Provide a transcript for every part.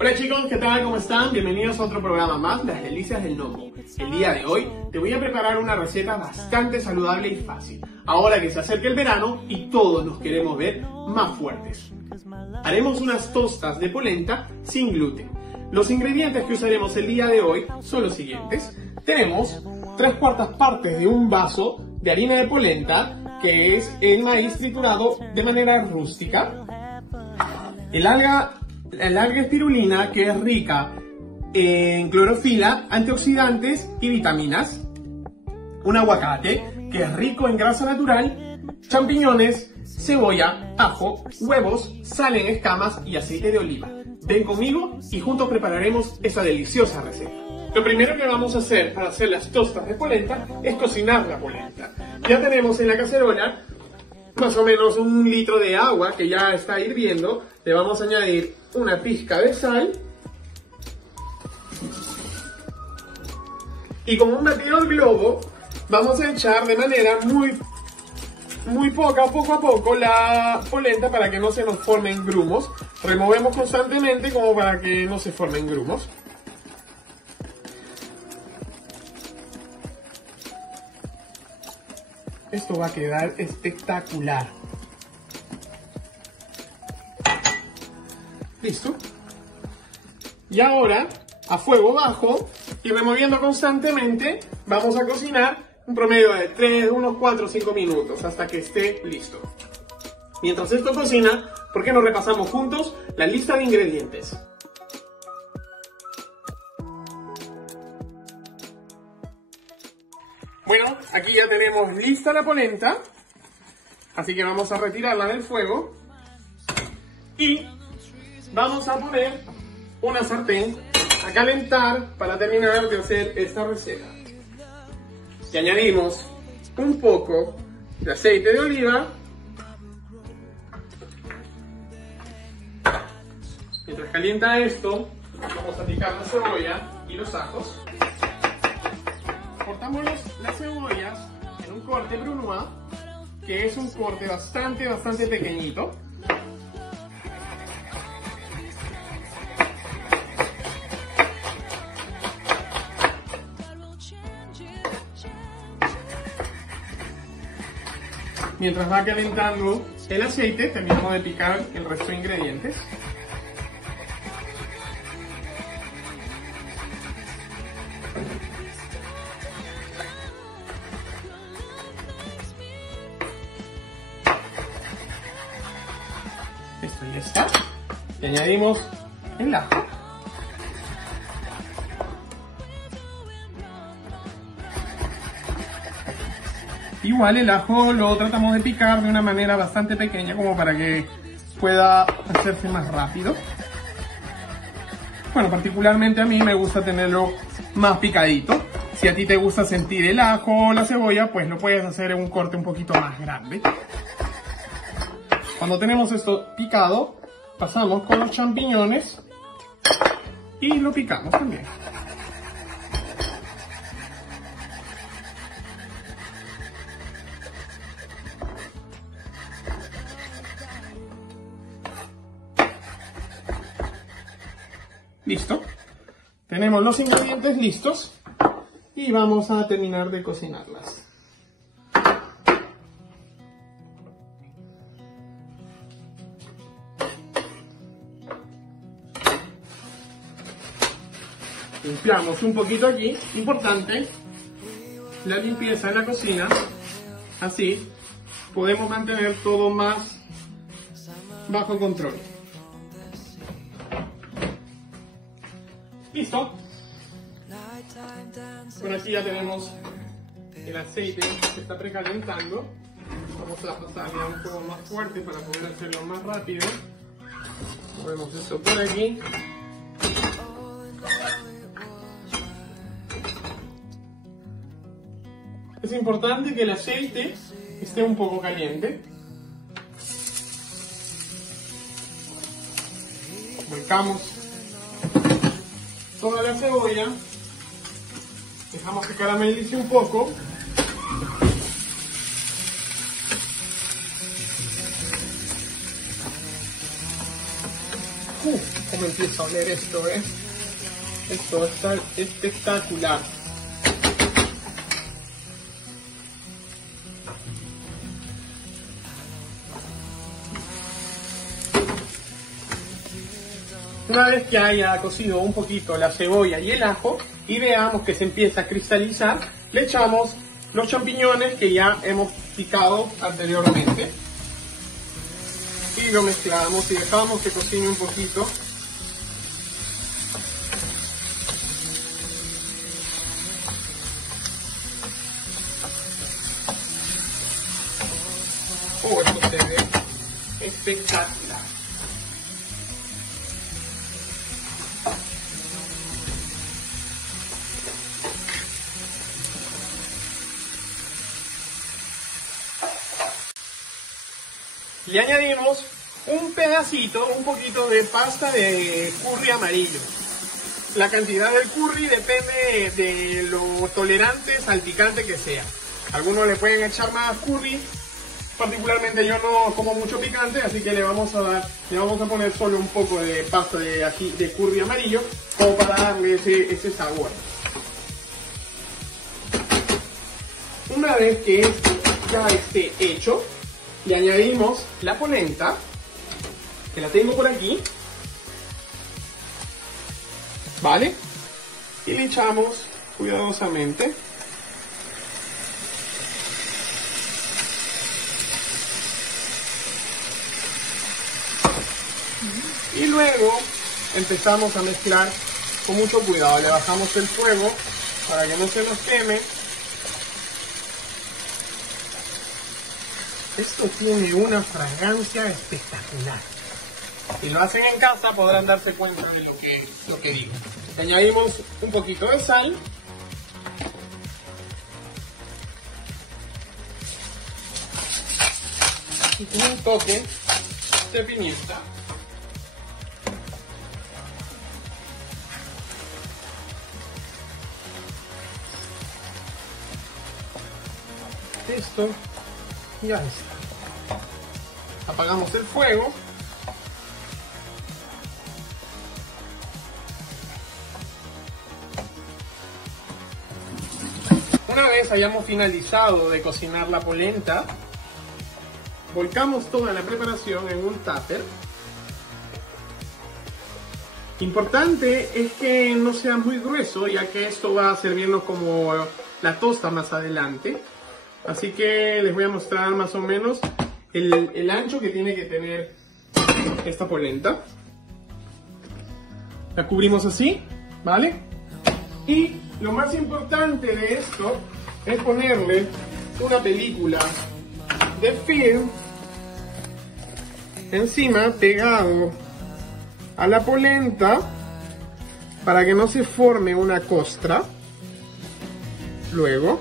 Hola chicos, ¿qué tal? ¿Cómo están? Bienvenidos a otro programa más, Las Delicias del Gnomo. El día de hoy te voy a preparar una receta bastante saludable y fácil, ahora que se acerca el verano y todos nos queremos ver más fuertes. Haremos unas tostas de polenta sin gluten. Los ingredientes que usaremos el día de hoy son los siguientes. Tenemos 3/4 partes de un vaso de harina de polenta, que es el maíz triturado de manera rústica. El alga espirulina, que es rica en clorofila, antioxidantes y vitaminas. Un aguacate, que es rico en grasa natural. Champiñones, cebolla, ajo, huevos, sal en escamas y aceite de oliva. Ven conmigo y juntos prepararemos esa deliciosa receta. Lo primero que vamos a hacer para hacer las tostas de polenta es cocinar la polenta. Ya tenemos en la cacerola más o menos 1 litro de agua que ya está hirviendo. Le vamos a añadir una pizca de sal y con un batidor globo vamos a echar de manera muy poco a poco la polenta para que no se nos formen grumos. Removemos constantemente como para que no se formen grumos. Esto va a quedar espectacular. ¿Listo? Y ahora, a fuego bajo y removiendo constantemente, vamos a cocinar un promedio de unos 4 o 5 minutos hasta que esté listo. Mientras esto cocina, ¿por qué no repasamos juntos la lista de ingredientes? Bueno, aquí ya tenemos lista la polenta, así que vamos a retirarla del fuego y vamos a poner una sartén a calentar para terminar de hacer esta receta. Y añadimos un poco de aceite de oliva. Mientras calienta esto, vamos a picar la cebolla y los ajos. Cortamos las cebollas en un corte brunoise, que es un corte bastante pequeñito. Mientras va calentando el aceite, terminamos de picar el resto de ingredientes. Esto ya está. Y añadimos el ajo. Igual el ajo lo tratamos de picar de una manera bastante pequeña como para que pueda hacerse más rápido. Bueno, particularmente a mí me gusta tenerlo más picadito. Si a ti te gusta sentir el ajo o la cebolla, pues lo puedes hacer en un corte un poquito más grande. Cuando tenemos esto picado, pasamos con los champiñones y lo picamos también. Listo. Tenemos los ingredientes listos y vamos a terminar de cocinarlas. Limpiamos un poquito aquí, importante, la limpieza en la cocina, así podemos mantener todo más bajo control. Listo. Bueno, aquí ya tenemos el aceite que está precalentando. Vamos a pasarle a un fuego más fuerte para poder hacerlo más rápido. Movemos esto por aquí. Es importante que el aceite esté un poco caliente. Volcamos toda la cebolla, dejamos que caramelice un poco. Cómo empieza a oler esto, ¿eh? Esto está espectacular. Una vez que haya cocido un poquito la cebolla y el ajo y veamos que se empieza a cristalizar, le echamos los champiñones que ya hemos picado anteriormente y lo mezclamos y dejamos que cocine un poquito. Esto se ve espectacular. Le añadimos un poquito de pasta de curry amarillo. La cantidad del curry depende de lo tolerantes al picante que sea. Algunos le pueden echar más curry, particularmente yo no como mucho picante, así que le vamos a poner solo un poco de pasta de curry amarillo, como para darle ese sabor. Una vez que esto ya esté hecho, le añadimos la polenta, que la tengo por aquí, ¿vale? Y le echamos cuidadosamente. Y luego empezamos a mezclar con mucho cuidado. Le bajamos el fuego para que no se nos queme. Esto tiene una fragancia espectacular. Si lo hacen en casa podrán darse cuenta de lo que digo. Le añadimos un poquito de sal. Y con un toque de pimienta. Esto ya está. Apagamos el fuego. Una vez hayamos finalizado de cocinar la polenta, volcamos toda la preparación en un tupper. Importante es que no sea muy grueso, ya que esto va a servirnos como la tosta más adelante. Así que les voy a mostrar más o menos el ancho que tiene que tener esta polenta. La cubrimos así, ¿vale? Y lo más importante de esto es ponerle una película de film encima, pegado a la polenta, para que no se forme una costra. Luego,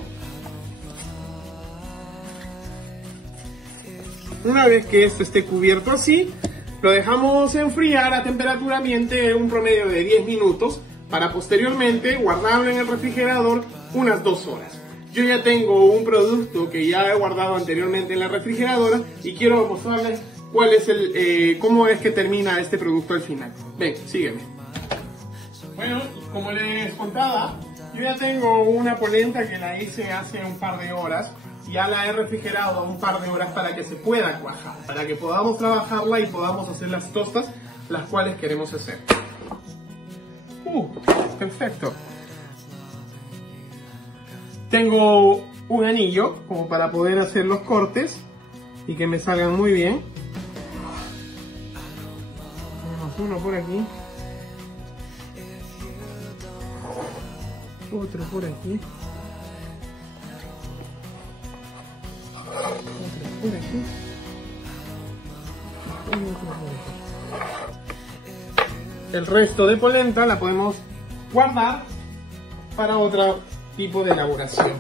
una vez que esto esté cubierto así, lo dejamos enfriar a temperatura ambiente un promedio de 10 minutos para posteriormente guardarlo en el refrigerador unas 2 horas. Yo ya tengo un producto que ya he guardado anteriormente en la refrigeradora y quiero mostrarles cuál es cómo es que termina este producto al final. Ven, sígueme. Bueno, como les contaba, yo ya tengo una polenta que la hice hace un par de horas. Ya la he refrigerado un par de horas para que se pueda cuajar, para que podamos trabajarla y podamos hacer las tostas las cuales queremos hacer. Perfecto. Tengo un anillo como para poder hacer los cortes y que me salgan muy bien. Tenemos uno por aquí, otro por aquí, otro por aquí y otro por aquí. El resto de polenta la podemos guardar para otro tipo de elaboración.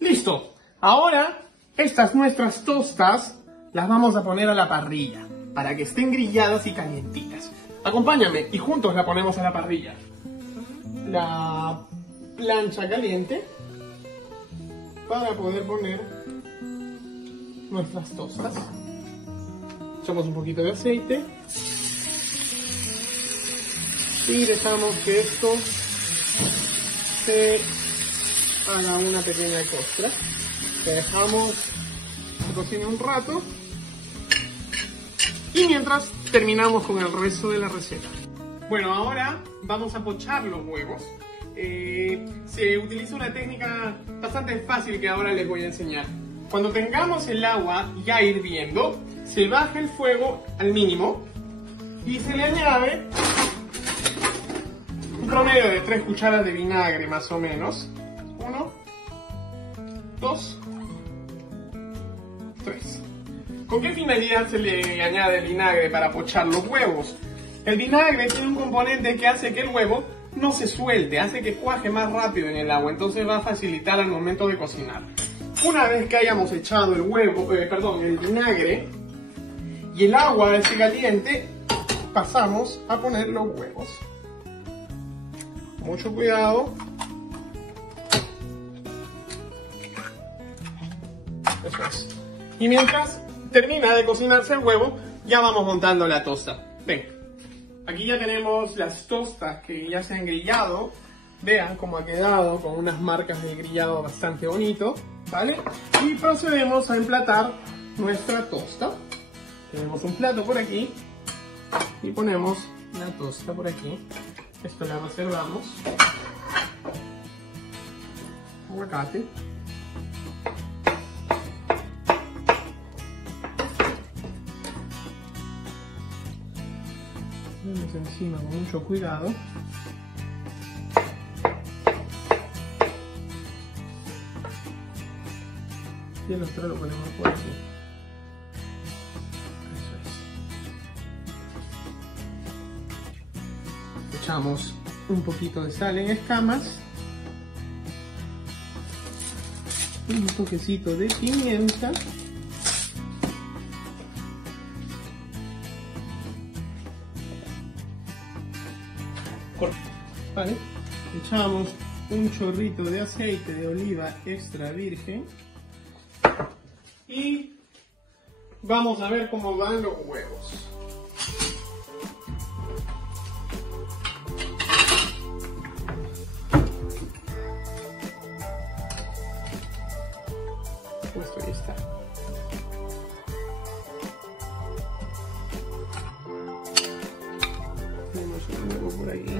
Listo. Ahora estas nuestras tostas las vamos a poner a la parrilla para que estén grilladas y calientitas. Acompáñame y juntos la ponemos a la parrilla. La plancha caliente para poder poner nuestras tostas. Echamos un poquito de aceite y dejamos que esto se haga una pequeña costra. Le dejamos que cocine un rato y mientras terminamos con el resto de la receta. Bueno, ahora vamos a pochar los huevos. Se utiliza una técnica bastante fácil que ahora les voy a enseñar. Cuando tengamos el agua ya hirviendo, se baja el fuego al mínimo y se le añade un promedio de 3 cucharas de vinagre más o menos. 1, 2, 3. ¿Con qué finalidad se le añade el vinagre para pochar los huevos? El vinagre tiene un componente que hace que el huevo no se suelte, hace que cuaje más rápido en el agua, entonces va a facilitar al momento de cocinar. Una vez que hayamos echado el vinagre y el agua esté caliente, pasamos a poner los huevos. Mucho cuidado. Eso es. Y mientras termina de cocinarse el huevo, ya vamos montando la tosta. Ven. Aquí ya tenemos las tostas que ya se han grillado. Vean cómo ha quedado, con unas marcas de grillado bastante bonito, ¿vale? Y procedemos a emplatar nuestra tosta. Tenemos un plato por aquí y ponemos la tosta por aquí. Esto la reservamos. Aguacate. Ponemos encima con mucho cuidado. Y el otro lo ponemos por aquí. Eso es. Echamos un poquito de sal en escamas. Un toquecito de pimienta. Vale. Echamos un chorrito de aceite de oliva extra virgen y vamos a ver cómo van los huevos. Esto ya está. Tenemos un huevo por aquí.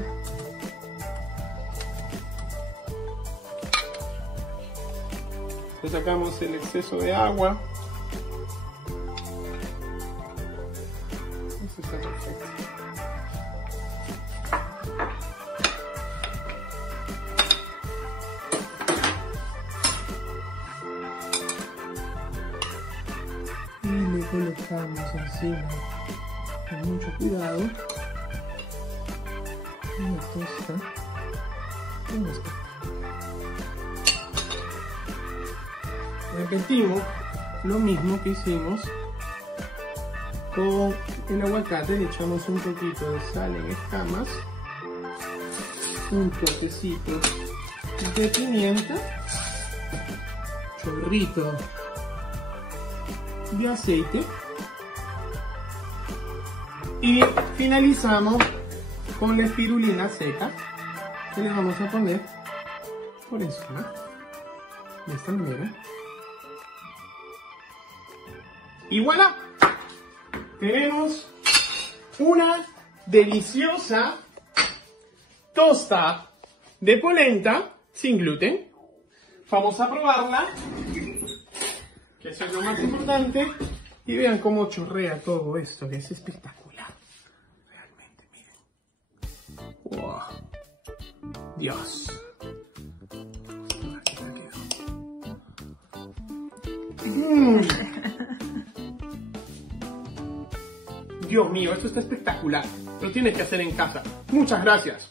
Le sacamos el exceso de agua. Eso está perfecto. Y le colocamos encima con mucho cuidado una tosta con esto. Repetimos lo mismo que hicimos con el aguacate. Le echamos un poquito de sal en escamas, un toquecito de pimienta, chorrito de aceite y finalizamos con la espirulina seca que le vamos a poner por encima de esta manera. Y voilà, tenemos una deliciosa tosta de polenta sin gluten. Vamos a probarla, que eso es lo más importante. Y vean cómo chorrea todo esto, que es espectacular. Realmente, miren. Wow. Dios. Dios mío, esto está espectacular. Lo tienes que hacer en casa. Muchas gracias.